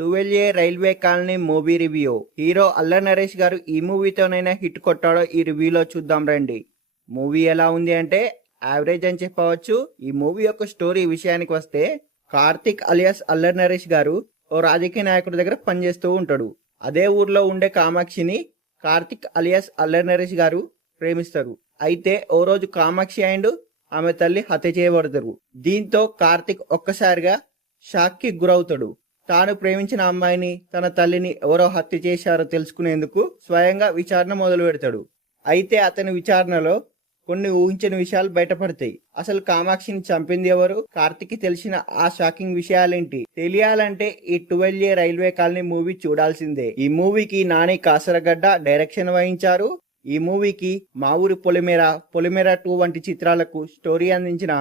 12A railway colony movie review. Hero Allari Naresh గారు ఈ మూవీతోనైనా hit కొట్టాడో ఈ రివ్యూలో చూద్దాం రండి. మూవీ ఎలా ఉంది అంటే యావరేజ్ అని చెప్పవచ్చు. ఈ మూవీ యొక్క స్టోరీ విషయానికి వస్తే, కార్తిక్ అలియాస్ అల్లరి నరేష్ గారు ఓ రాజకీయ నాయకుడి దగ్గర పనిచేస్తూ ఉంటాడు. అదే ఊర్లో ఉండే కామాక్షిని కార్తిక్ అలియాస్ అల్లరి నరేష్ గారు ప్రేమిస్తారు. అయితే ఓ రోజు కామాక్షి అండ్ ఆమె తల్లి హత్య చేయబడతారు. దీంతో కార్తిక్ ఒక్కసారిగా షాక్ కి గురవుతాడు. తాను ప్రేమించిన అమ్మాయిని, తన తల్లిని ఎవరో హత్య చేశారో తెలుసుకునేందుకు స్వయంగా విచారణ మొదలు పెడతాడు. అయితే అతని విచారణలో కొన్ని ఊహించని విషయాలు బయటపడతాయి. అసలు కామాక్షిని చంపింది ఎవరు, కార్తిక్ తెలిసిన ఆ షాకింగ్ విషయాలేంటి తెలియాలంటే ఈ 12A రైల్వే కాలనీ మూవీ చూడాల్సిందే. ఈ మూవీకి నాని కాసరగడ్డ డైరెక్షన్ వహించారు. ఈ మూవీకి మా ఊరి పొలిమేర 2 వంటి చిత్రాలకు స్టోరీ అందించిన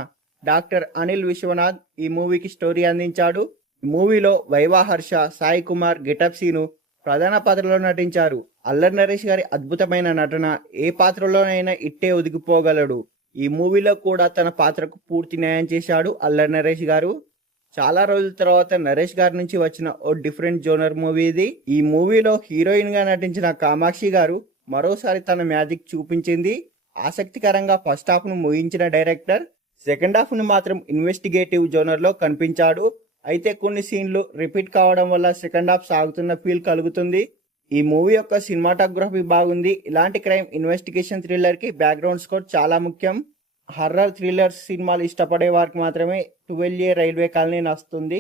డాక్టర్ అనిల్ విశ్వనాథ్ ఈ మూవీకి స్టోరీ అందించాడు. ఈ మూవీలో వైవా హర్ష, సాయి కుమార్, గెటప్ సీను ప్రధాన పాత్రలో నటించారు. అల్లరి నరేష్ గారి అద్భుతమైన నటన ఏ పాత్రలోనైనా ఇట్టే ఒదిగిపోగలడు. ఈ మూవీలో కూడా తన పాత్రకు పూర్తి న్యాయం చేశాడు అల్లరి నరేష్ గారు. చాలా రోజుల తర్వాత నరేష్ గారి నుంచి వచ్చిన ఓ డిఫరెంట్ జోనర్ మూవీ ఇది. ఈ మూవీలో హీరోయిన్ గా నటించిన కామాక్షి గారు మరోసారి తన మ్యాజిక్ చూపించింది. ఆసక్తికరంగా ఫస్ట్ హాఫ్ ను ముగించిన డైరెక్టర్ సెకండ్ హాఫ్ ను మాత్రం ఇన్వెస్టిగేటివ్ జోనర్ లో కనిపించాడు. అయితే కొన్ని సీన్లు రిపీట్ కావడం వల్ల సెకండ్ హాఫ్ సాగుతున్న ఫీల్ కలుగుతుంది. ఈ మూవీ యొక్క సినిమాటోగ్రఫీ బాగుంది. ఇలాంటి క్రైమ్ ఇన్వెస్టిగేషన్ థ్రిల్లర్ కి బ్యాక్గ్రౌండ్ స్కోర్ చాలా ముఖ్యం. హర్రర్ థ్రిల్లర్ సినిమాలు ఇష్టపడే వారికి మాత్రమే 12A రైల్వే కాలనీ నచ్చుతుంది.